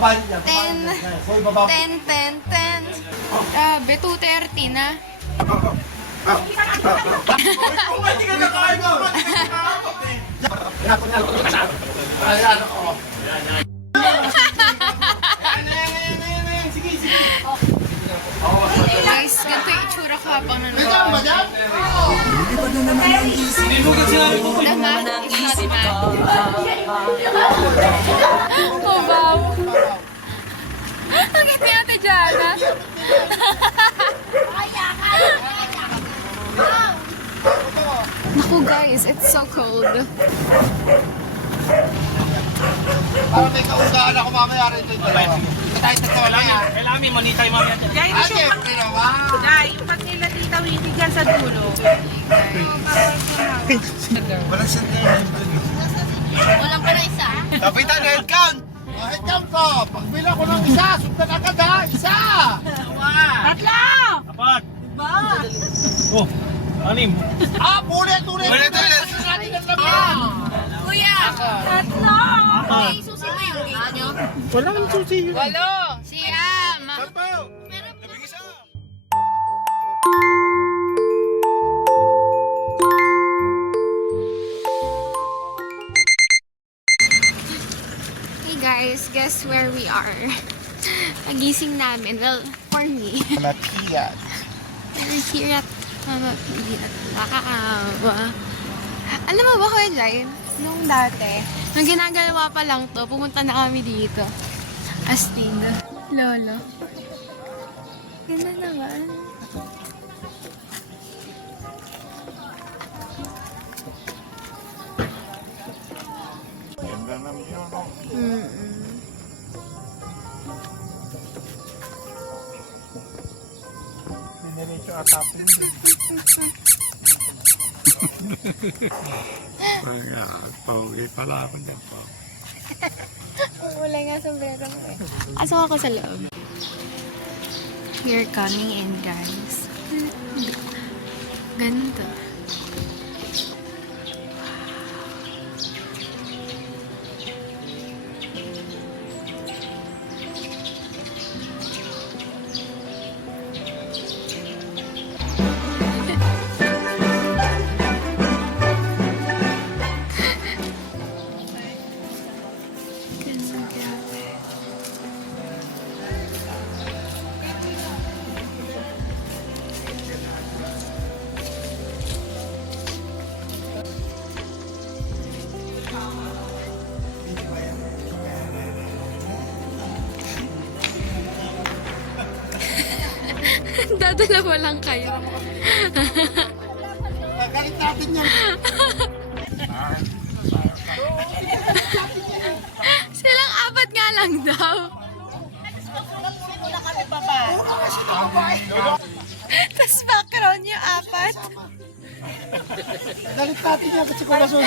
ibaba niya. 10. So, ibaba. 10, 10, 10. Grabe, 2:30 na. Hindi ka nakain mo. Ayan, oo. Sige, sige. Guys, ganito yung itsura ko habang nanonood. Naman, it's not bad. Oh, wow. Ang ganda natin dyan, ha? Naku guys, it's so cold. Parang may kaungaan ako mamaya rin ito. Kahit nagkawala yan. Kailangan may monita yung mamaya. Guys, Ah, siyempre naman. Guys, yung pag nila tita Winnie dyan sa dulo. Walang sandali. Walang pala isa. Kapitan, head count! Head count ko! Pagbilang ko ng isa, sundan agad ha! Isa! Tatlo! Apat. Oh, anim. Ah, ulit! Ulit! Natin ang laman! Kuya! Tatlo! May susi ba yung gate nyo? Walang susi yun. Walo! Siyam! Sampo! Meron pa. Labing isa! Hey guys, guess where we are? Nagising namin. Well, for me. Malapiyat. We're here at Mama Piat. Nakakaawa. Alam mo ba, Kuya Jai? Nung dati, nung ginagawa pa lang to, pumunta na kami dito. Astig. Lolo. Ganda naman. Dinerecho atapin din. Pauwi pala ako dyan po. Wala nga sombrero mo eh. Asok ako sa loob. We're coming in, guys. Ganito. Dadalawa lang kayo. Galit natin yan. Silang apat nga lang daw. Tapos background yung apat. Galit natin yan kasi kulason.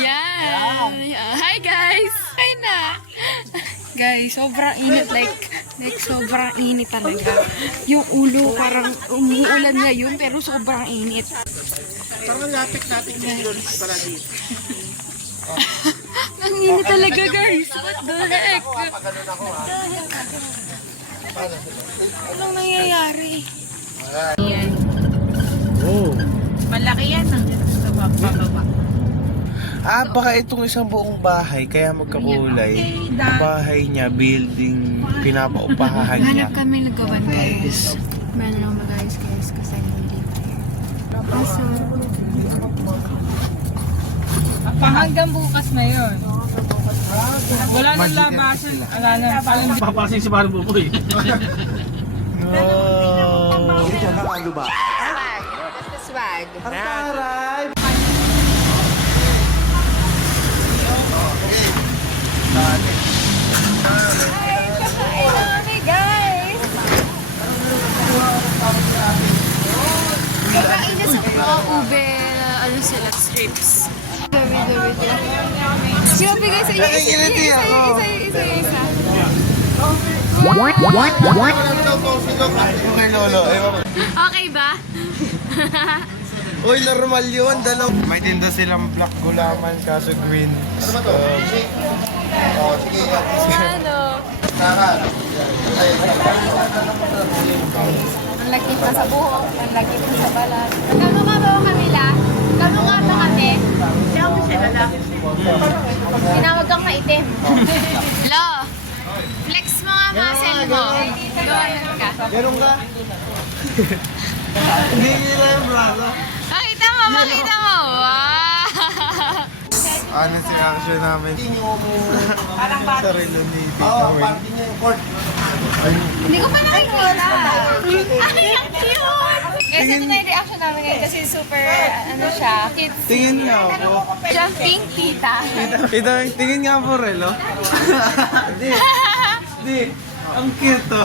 Yan. Hi guys. Hi na. Guys, sobrang init. Like sobrang init talaga. Yung ulo parang umuulan ngayon pero sobrang init. Parang lapit natin yung pala dito. Ang init talaga guys. What the heck? Anong nangyayari? Yan. Oh. Malaki yan ang sa baba. Ah, baka itong isang buong bahay, kaya magkakulay. Bahay niya, building, pinapaupahan niya. Hanap kami nagawan guys. Meron lang guys kasi hindi tayo. Aso. Hanggang bukas na yun. Wala nang labasan. Wala nang palang. Papasin si Parang Buboy. No! Swag. Basta swag. Ang taray! Hey guys! Sobrang init sa mga ube, ano sila, strips. Dami. Sino bigay sa inyo? Isa. Okay, Lolo. Okay ba? Uy, normal yun. May tinda silang black gulaman kaso green. Ano? Ang lagkit na sa buhok, ang lagkit na sa balat. Gano'n nga ba Camila? Gano'n nga ba kami? Tinawag kang maitim. Lo, flex mo nga muscle mo. Gawin ka. Ganun ka? Hindi nila yung braso. Makita mo, makita mo. Wow! Ano si action namin? Sa relo ni Tito Oo, Will. parang yung court. Hindi ko pa nakikita. Ay, ang cute! Guys, ito na yung reaction namin ngayon kasi super, ano siya, kids. Tingin nga po. Jumping tita. Tito, tingin nga po relo. Hindi. Hindi. Ang cute to.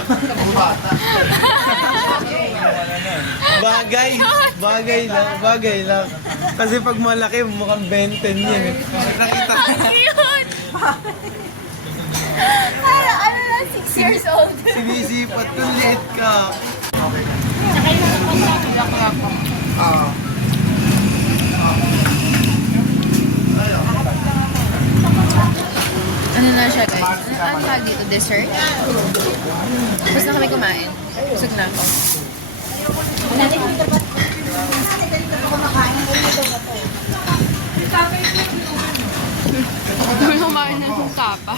Bagay lang. Kasi pag malaki, mukhang 20 yan eh. Nakita. Ang cute! Para ano na, 6 years old. Sinisipat yung liit ka. Ano na siya guys? Ano tawag dito? Dessert? Tapos na kami kumain. Busog na ako. Kumain na yung tapa.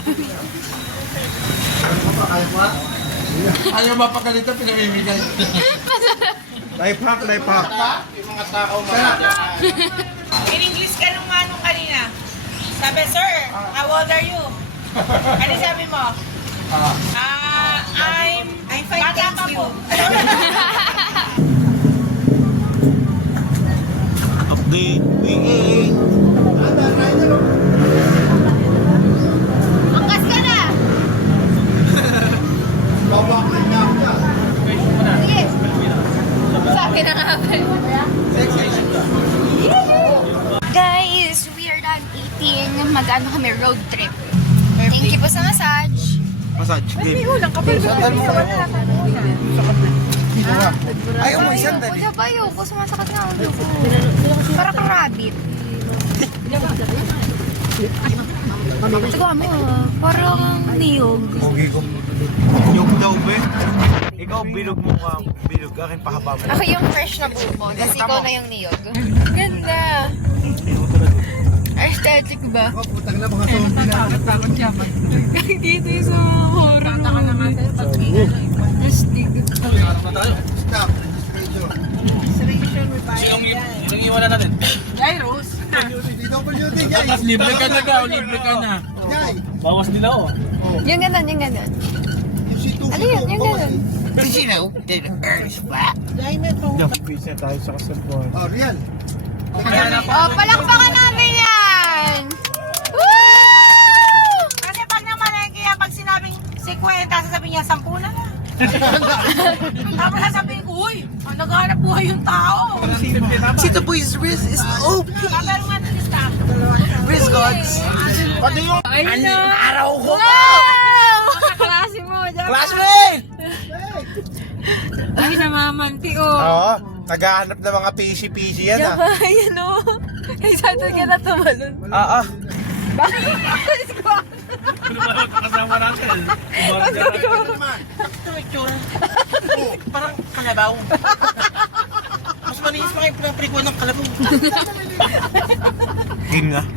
Ayaw mapagalitan, pinamimigay. Life hack. Yung mga tao mga... In English ka nung anong kanina. Sabi, sir, how old are you? Ano sabi mo? I'm fine, thank you. Update. Wing. Angkas ka na! Sige. Sa akin na nga ba? Guys, we are done eating. Mag-ano kami, road trip. Thank you po sa massage. Massage. May ulang ka pa. Sandal mo. Ay, may sandal. Kuya ba yun? Kung sumasakit nga ang dugo. Para ka rabbit. Taga mo, parang niyog. Pogi ko. Yung daw ba? Ikaw, bilog mo ka. Bilog. Akin pahaba mo. Ako yung fresh na buko, tapos ikaw na yung niyog. Ganda! Aesthetic ba? Putang na mga zombie na. Dito yung sa horror movie. Astig. Stop. Sinong iwanan natin? Jairus. DWD, guys. Tapos libre ka na daw, libre ka na. Guys. Bawas nila oh. Yung ganun, yung ganun. Yung C2. Ano yun? Yung ganun. Pizza tayo sa kasabon. Oh, real. Oh, palakpakan namin yan! Woo! Kasi pag namalengke yan, pag sinabing 50, sasabihin niya 10 na lang. Tapos sasabihin ko, uy, naghahanap buhay yung tao. See the boy's wrist is open. Pero nga na lista. Wrist gods. Pati yung... Ayun na. Araw ko! Wow! Kaklase mo, dyan. Classmate! Ay, namamanti, oh. Oo. Naghahanap ng mga pishy-pishy yan ah. Ayan o. Ay, saan ka na tumalon? Ah. Ano ba kasama natin? Parang kalabaw. Mas malinis pa kayo pinaprikuan ng kalabaw. Game na.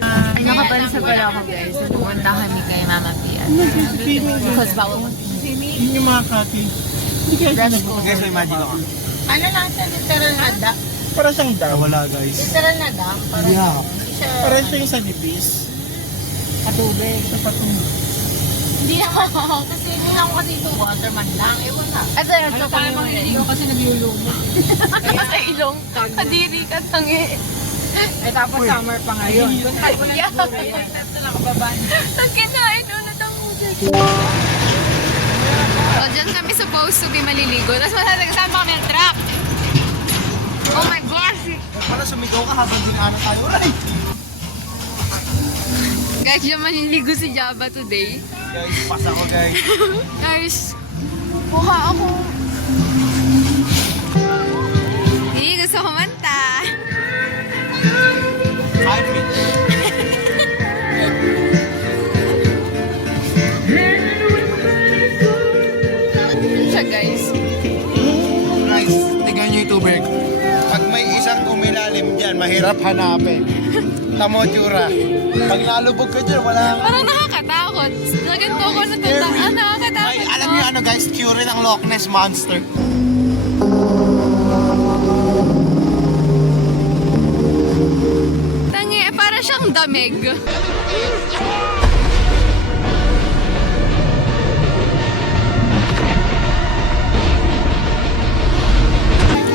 Ay, nakapansa pala ako guys. Pumunta kami kay Mama Pia. Because bawal mo. Yun yung mga kati. Dress code. Guys, imagine ako. Ano lang siya, literal na da? Para siyang daw. Wala guys. Literal na da? Parang Yeah. siya Para siyang sa nipis. patubig. Sa patong. Hindi ako, kasi hindi ako kasi ito, waterman lang. Ewan na. At ayun, Ano pa naman hindi ko kasi naglulumo. sa ilong. Kadiri ka tangi. Eh tapos summer pa ngayon. Doon tayo na Yeah. siguro yan. Ito lang kababaan. Ang kinain ulit ang music. So, dyan kami supposed to be maliligo. Tapos masasagsan pa kami ng truck. Oh my gosh! Para sumigaw ka habang dinaanan tayo. Ay! Guys, dyan maliligo si Java today. Guys, pas ako guys. Guys, mukha ako. Hindi, gusto kumanta. Hi, bitch. Hirap hanapin. Tamo tsura. Pag nalubog ka dyan, wala kang... Parang nakakatakot. Naganto ko na tanda. Ah, nakakatakot. Ay, alam niyo ano guys, cure ng Loch Ness Monster. Tangi, para siyang damig.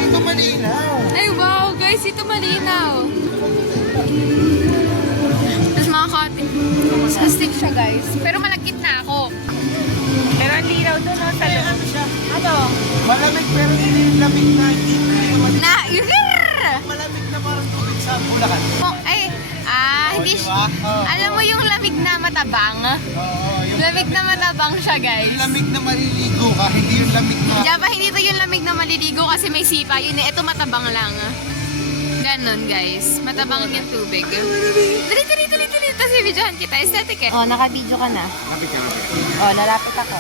Ito malinaw. Ay, wow, guys, ito malinaw. Tapos mga kote. Astig siya, guys. Pero malagkit na ako. Pero ang linaw doon, no? Sa loob. Ano? Malamig pero hindi yung lamig na hindi naman. Malamig na parang tubig sa Bulacan. Hindi Diba? Alam mo yung lamig na matabang? Oo, yung Lamig na matabang siya, guys. lamig na maliligo ka, hindi yung lamig na... Diba, hindi to yung lamig na maliligo kasi may sipa yun eh. Ito matabang lang. Ganon, guys. Matabang yung tubig. Dali. Tapos i-videohan kita. Aesthetic eh. Oh, naka-video ka na. Oh, lalapit ako.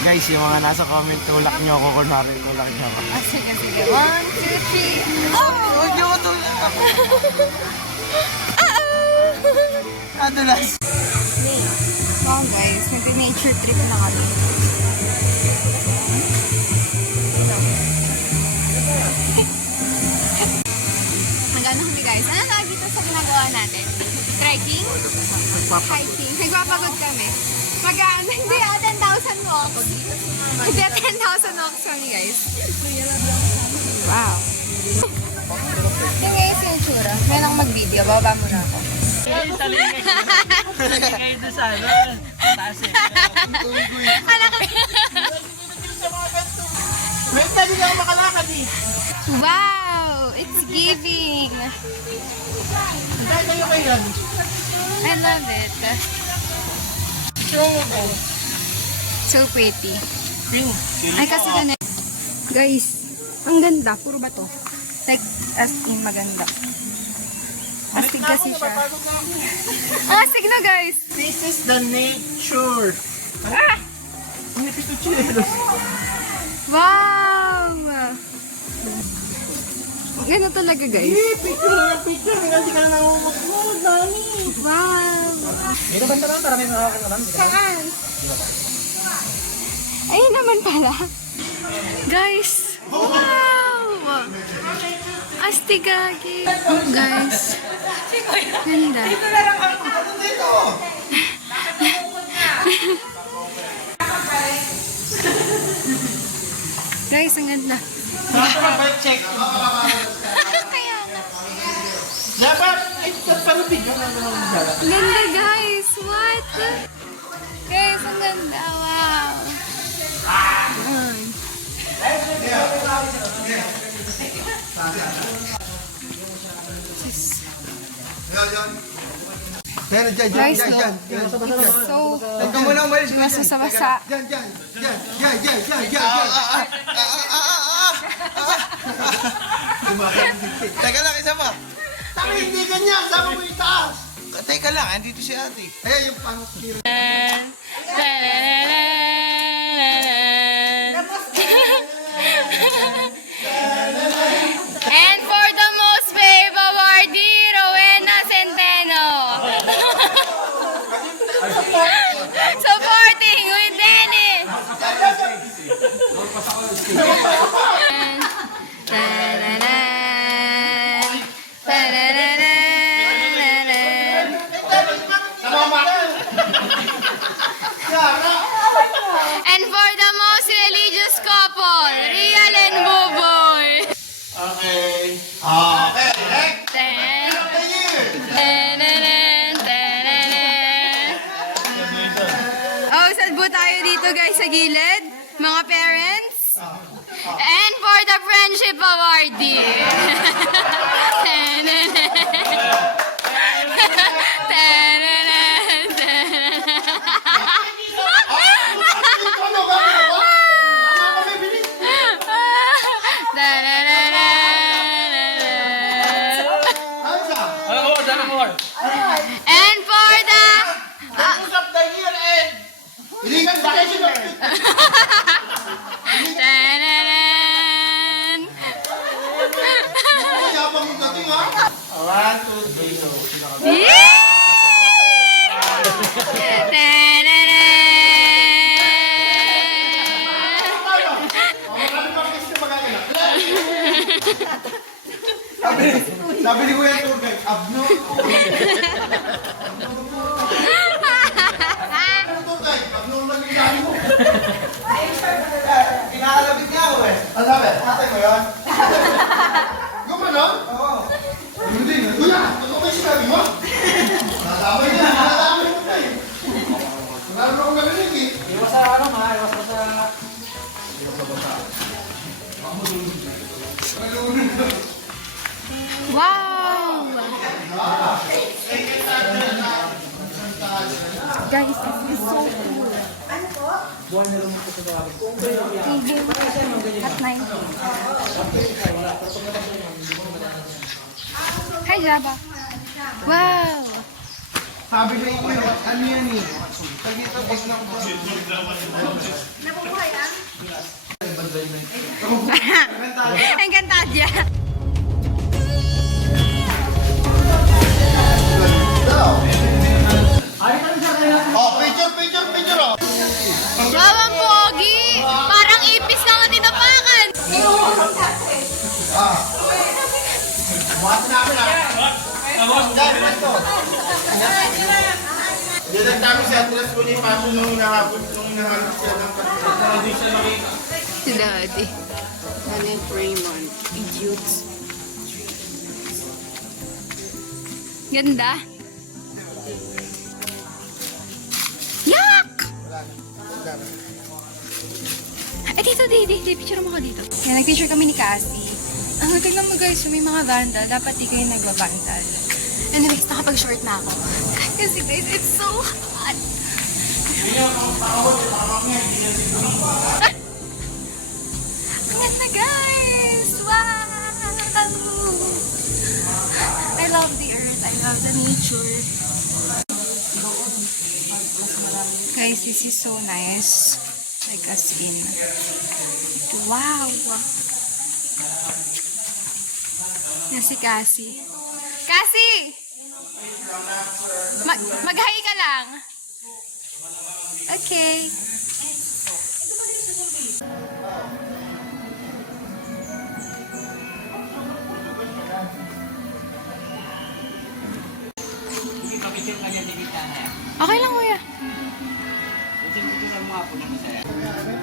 Guys, yung mga nasa comment, tulak nyo ako, kunwari tulak nyo ako. Sige. 1, 2, 3. Oh! Huwag nyo matulak ako. Adulas. Oh, guys. Nag-nature trip na kami. Nagano kami, guys. Ano tawag dito sa ginagawa natin? Trekking? Hiking. Nagpapagod kami. Hindi, 10,000 walks. Hindi, 10,000 walks kami, guys. Wow. Yung guys yung tsura. May nang mag-video. Baba mo na ako. Talingay doon sa ano. Taas eh. May sabi ka makalakad eh. Wow! It's giving! Dahil kayo kayo yan. I love it. So pretty. Ay, kasi ganun. Guys, ang ganda. Puro ba to? Like, as in maganda. Astig kasi siya. Ang astig na, guys! This is the nature. Hindi pituchero. Wow! Ganun talaga, guys. Picture. Hindi ka na namumagmod, Nani. Wow! Dito banta lang, para may makakan naman. Saan? Ayun naman pala. Guys! Wow! Astigagi! Oh, guys. Ganda. Guys, ang ganda. Bike check. Kaya nga. Dapat, ay, paano video na naman magdala? Ganda, guys! What? Guys, ang ganda. Wow! Ayan. Guys, look. So, masasabasa. Teka lang, isa pa. Tama, hindi ganyan. Sama mo itaas. Teka lang, andito si ate. Eh, yung pangkira. And for the most babe awardee, Rowena Centeno. Supporting with Dennis. And for the most religious couple, Rial and Buboy. Okay. Oh, sadbo tayo dito guys sa gilid, mga parents. And for the friendship awardee. And for the Usap na here and iligan bakit sino? Tananan. Yabang yung dating ha. 1, 2, 3, go. Sabi ni Kuya Tour Guide, abno. Ano Tour Guide? Abno lang yung dami mo. Pinakalabit niya ako eh. Ano sabi? Atay mo yun? Gumanon? Oo. Hindi. Kuya, ano ba yung sinabi mo? Nadamay niya. Nadamay mo tayo. Naroon akong narinig eh. Iwas sa ano ha, iwas sa... Wow! Guys, this is so cool. At 9. Hi, Jabba. Wow! Sabi na yung ano yan eh. Tagito, boss ng boss. Encantadia. Oh, picture, picture, picture oh. Wow, ang pogi! Parang ipis lang ang tinapakan. Buhat namin ah. Dahil mo ito. Hindi lang dami si Atlas ko ni Paso nung nahapon siya ng Si Daddy. Janet Raymond. Idiots. Ganda. Yak! Ay, dito, di. Picture mo ko dito. Kaya nag-picture kami ni Cassie. Ang tignan mo guys, may mga vandal. Dapat di kayo nagbabandal. Anyways, nakapag-short na ako. Kasi guys, it's so hot. Ang ganda guys! Wow! I love the earth. I love the nature. Guys, this is so nice. Like as in. Wow! Yan si Cassie. Cassie! Mag-hi ka lang. Okay. Okay lang, kuya.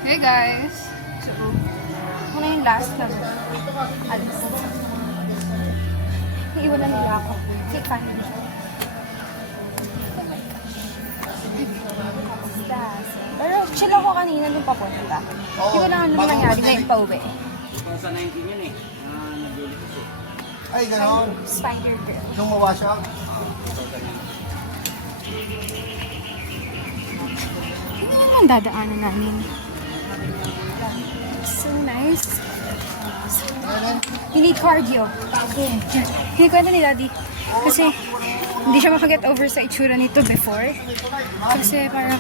Hey guys. So, muna yung last na alis. Iiwan na nila ako. Okay, fine. Pero chill ako kanina nung papunta. Hindi ko lang ano nangyari na yung pauwi. Sa 19 yan eh. Ay, gano'n. Spider girl. Nung mawash up. Hindi naman ang dadaanan namin. So nice. You need cardio. Hinikwento ni Daddy. Kasi hindi siya makaget over sa itsura nito before. Kasi parang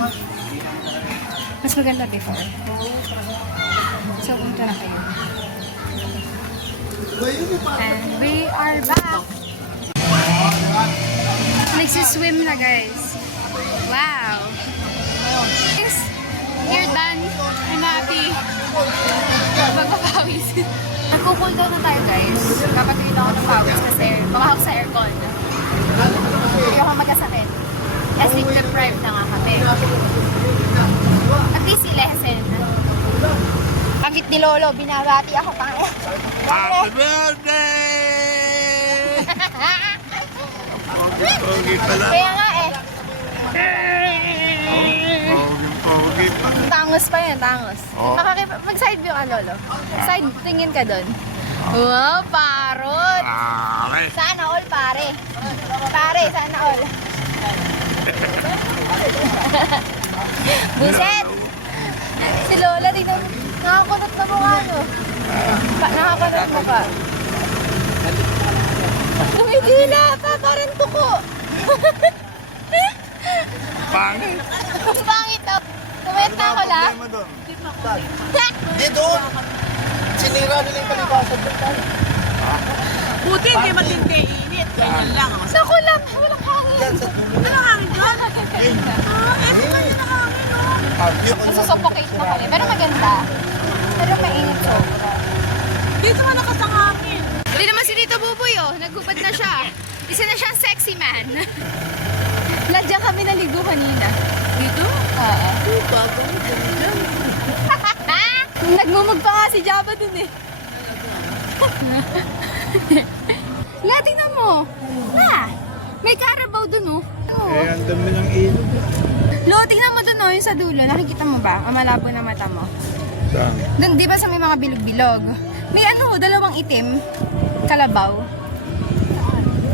mas maganda before. So, punta na kayo. And we are back. Nagsiswim na guys. Wow. Guys, we're done. I'm happy. Magpapawis. Nagko-cool down na tayo guys. Kapatuloy na ako ng pawis kasi bumahak sa aircon. Hindi ako magkasakit. Sleep deprived na nga kami. At least i-lesson. Pangit ni Lolo, binabati ako pa. Happy birthday! Pogi pala. Kaya nga eh. Pogi pa. Tangos pa yan, tangos. Oh. Mag-side view ka, Lolo. Side, tingin ka doon. Wow, parot! Pare. Sana all, pare. Pare, sana all. Buset! Si Lola, di na, nakakunot na mukha, no? Nakakunot mukha. Tumidila pa, parang tuko. Pangit. Ang pangit, oh. Kumenta ako lang. Hindi doon. Sinira nila yung palibasag doon tayo. Buti, hindi matindi init. Ganyan lang. Naku lang, walang hangin. Ano hangin doon? Ito kayo na hangin, no? Nasusuffocate na kami. Pero maganda. Pero mainit sobra. Dito malakas ang hangin. Hindi naman si Tito Buboy, oh. Naghubad na siya. Isa na siyang sexy man. Ladyan kami naligo kanina. Dito? Oo. Bagong ganda. Nagmumug pa nga si Java dun eh. La, tingnan mo. La, may Carabao dun oh. Eh, ang dami ng ilog. Lo, tingnan mo dun oh, yung sa dulo. Nakikita mo ba? Ang malabo na mata mo. Saan? Dun, di ba sa may mga bilog-bilog? May ano, dalawang itim. Kalabaw.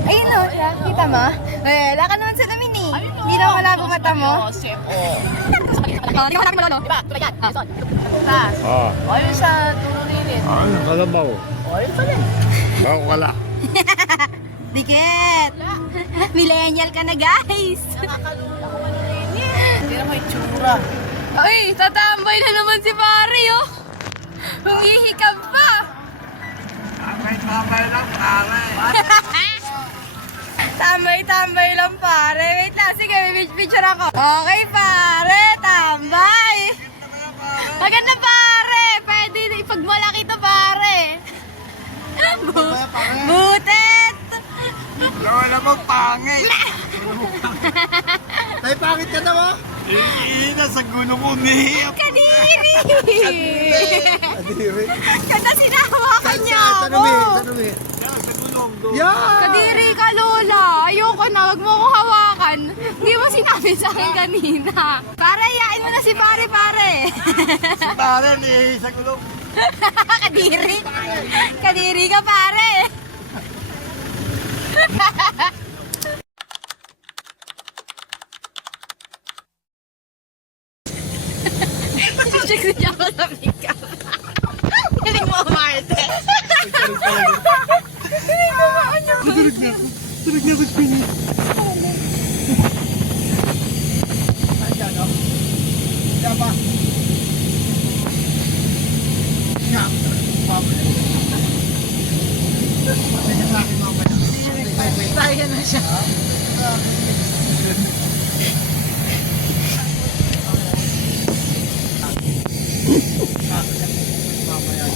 Ayun o, kita mo? Wala ka naman sa lamin eh. Hindi na malabo mata mo. Hindi mo malabo lolo. Diba? Tulad yan. Son. Ah. O yun sa tururirin. Ano? Kalabaw. O yun pala. Ako kala. Dikit! Millennial ka na guys! Nakakalula ko malilinis. Hindi na may tsura. Uy, tatambay na naman si pare oh! Humihikab pa! Tambay lang, pare. Tambay lang pare. Wait lang, sige, may picture ako. Okay pare, tambay! Maganda pare! Pwede ipagmalaki to pare! Butet! Wala mo pangit. Tay, pangit ka na ba? Nasa gulo ko umihiyak. Kadiri! Kadiri. Kada sinahawakan niya ako! Tanumi. Yan! Kadiri ka, Lola! Ayoko na, wag mo akong hawakan. Hindi mo sinabi sa akin kanina. Pare, yain mo na si pare. Pare, ni sa gulo. Kadiri! Kadiri ka, pare! Check niya ako sa makeup. Galing mo, Marte. Tayo na siya. Mamaya.